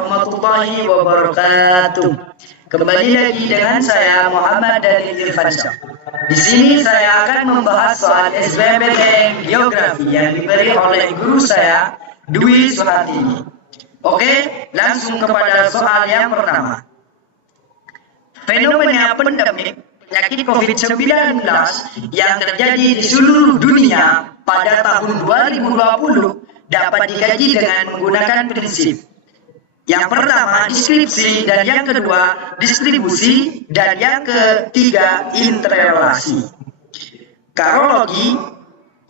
warahmatullahi wabarakatuh. Kembali lagi dengan saya Muhammad dari Irfansyah. Di sini saya akan membahas soal SBMPTN Geografi yang diberi oleh guru saya Dwi Suhartini. Oke, langsung kepada soal yang pertama. Fenomena pandemik penyakit COVID-19 yang terjadi di seluruh dunia pada tahun 2020 dapat dikaji dengan menggunakan prinsip. Yang pertama, deskripsi, dan yang kedua, distribusi, dan yang ketiga, interrelasi. Karologi,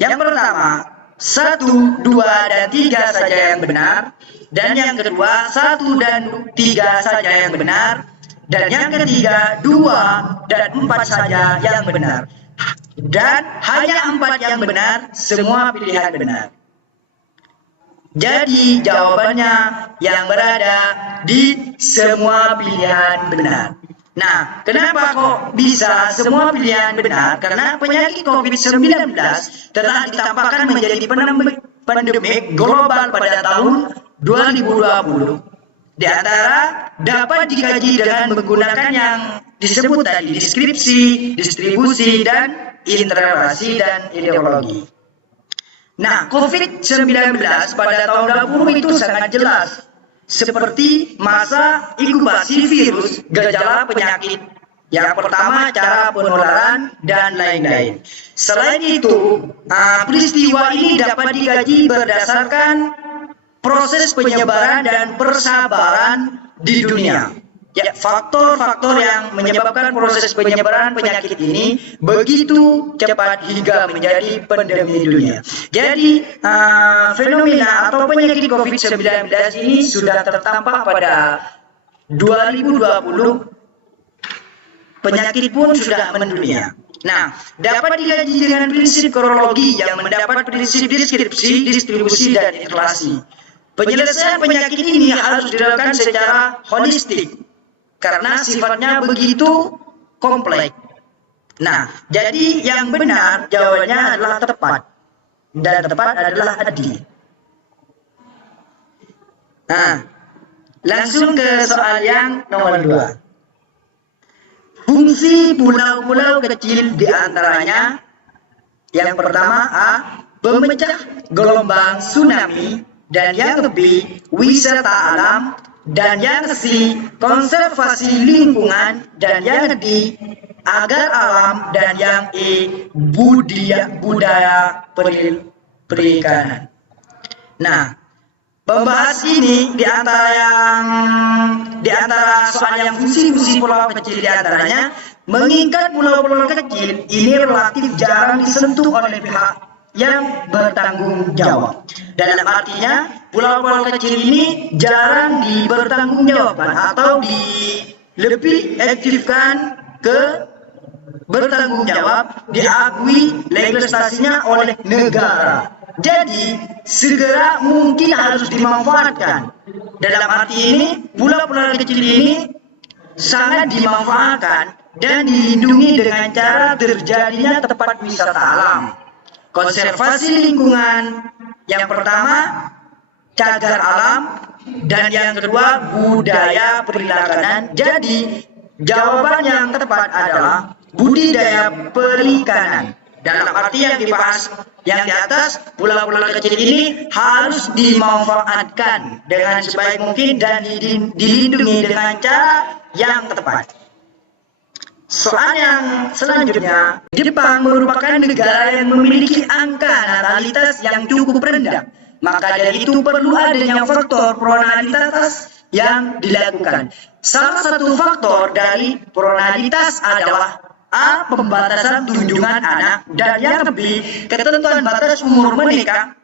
yang pertama, 1, 2, dan 3 saja yang benar, dan yang kedua, 1 dan 3 saja yang benar, dan yang ketiga, 2 dan 4 saja yang benar. Dan hanya 4 yang benar, semua pilihan benar. Jadi jawabannya yang berada di semua pilihan benar. Nah, kenapa kok bisa semua pilihan benar? Karena penyakit COVID-19 telah ditampakkan menjadi pandemik global pada tahun 2020. Di antara dapat dikaji dengan menggunakan yang disebut tadi, deskripsi, distribusi, dan interrelasi dan ideologi. Nah, COVID-19 pada tahun 2020 itu sangat jelas, seperti masa inkubasi virus, gejala penyakit. Yang pertama, cara penularan, dan lain-lain. Selain itu, peristiwa ini dapat dikaji berdasarkan proses penyebaran dan persabaran di dunia. Ya, faktor-faktor yang menyebabkan proses penyebaran penyakit ini begitu cepat hingga menjadi pandemi dunia. Jadi, fenomena atau penyakit COVID-19 ini sudah tertampak pada 2020. Penyakit pun sudah mendunia. Nah, dapat dikaji dengan prinsip kronologi yang mendapat prinsip deskripsi, distribusi, dan interrelasi. Penyelesaian penyakit ini harus dilakukan secara holistik karena sifatnya begitu kompleks. Nah, jadi yang benar jawabannya adalah tepat, dan tepat adalah adil. Nah, langsung ke soal yang nomor 2. Fungsi pulau-pulau kecil diantaranya yang pertama A. Pemecah gelombang tsunami, dan yang B. Wisata alam, dan yang C. Konservasi lingkungan, dan yang D. Agar alam, dan yang E. Budaya perikanan. Nah, pembahas ini di antara soal yang fungsi-fungsi pulau kecil diantaranya, mengingat pulau-pulau kecil ini relatif jarang disentuh oleh pihak yang bertanggung jawab. Dalam artinya, pulau-pulau kecil ini jarang dibertanggungjawabkan atau lebih aktifkan ke bertanggung jawab, diakui legislasinya oleh negara. Jadi, segera mungkin harus dimanfaatkan. Dalam arti ini, pulau-pulau kecil ini sangat dimanfaatkan dan dilindungi dengan cara terjadinya tempat wisata alam. Konservasi lingkungan, yang pertama cagar alam, dan yang kedua budaya perikanan. Jadi jawaban yang tepat adalah budidaya perikanan. Dalam arti yang dibahas yang di atas, pulau-pulau kecil ini harus dimanfaatkan dengan sebaik mungkin dan dilindungi dengan cara yang tepat. Soal yang selanjutnya, Jepang merupakan negara yang memiliki angka natalitas yang cukup rendah. Maka dari itu perlu adanya faktor pronatalitas yang dilakukan. Salah satu faktor dari pronatalitas adalah A. Pembatasan tunjangan anak, dan yang B. Ketentuan batas umur menikah.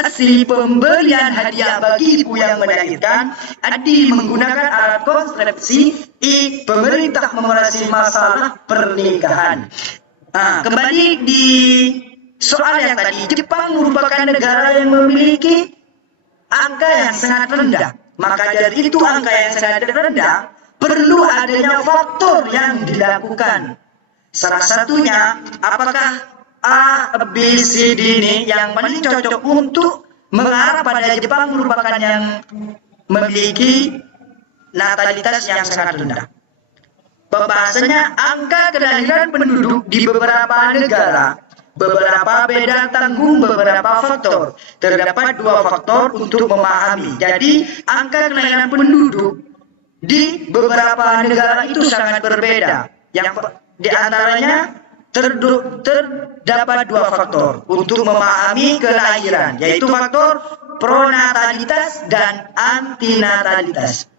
C. Pemberian hadiah bagi ibu yang melahirkan. D. Menggunakan alat kontrasepsi. E. Pemerintah mengatasi masalah pernikahan. Nah, kembali di soal yang tadi, Jepang merupakan negara yang memiliki angka yang sangat rendah. Maka dari itu angka yang sangat rendah perlu adanya faktor yang dilakukan. Salah satunya, apakah A, B, C, D ini yang paling cocok untuk mengarah pada Jepang merupakan yang memiliki natalitas yang sangat rendah. Pembahasannya angka kelahiran penduduk di beberapa negara, beberapa beda tanggung beberapa faktor. Terdapat dua faktor untuk memahami. Jadi angka kelahiran penduduk di beberapa negara itu sangat berbeda. Yang di antaranya terdapat dua faktor untuk memahami kelahiran, yaitu faktor pronatalitas dan antinatalitas.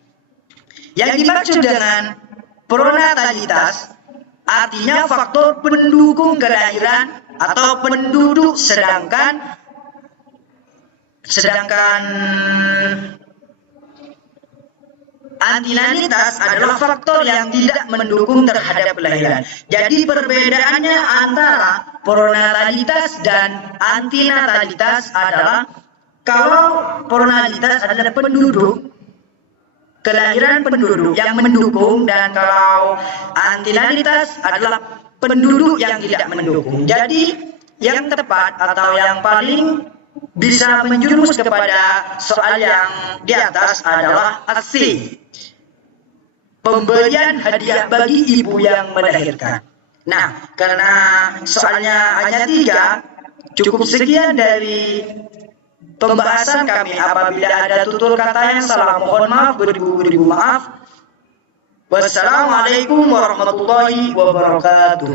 Yang dimaksud dengan pronatalitas artinya faktor pendukung kelahiran atau penduduk, sedangkan antinatalitas adalah faktor yang tidak mendukung terhadap kelahiran. Jadi perbedaannya antara pronatalitas dan antinatalitas adalah kalau pronatalitas adalah penduduk, kelahiran penduduk yang mendukung, dan kalau antinatalitas adalah penduduk yang tidak mendukung. Jadi yang tepat atau yang paling bisa menjurumus kepada soal yang di atas adalah C, pemberian hadiah bagi ibu yang melahirkan. Nah, karena soalnya hanya 3, cukup sekian dari pembahasan kami. Apabila ada tutur kata yang salah, mohon maaf, beribu-ribu maaf. Wassalamualaikum warahmatullahi wabarakatuh.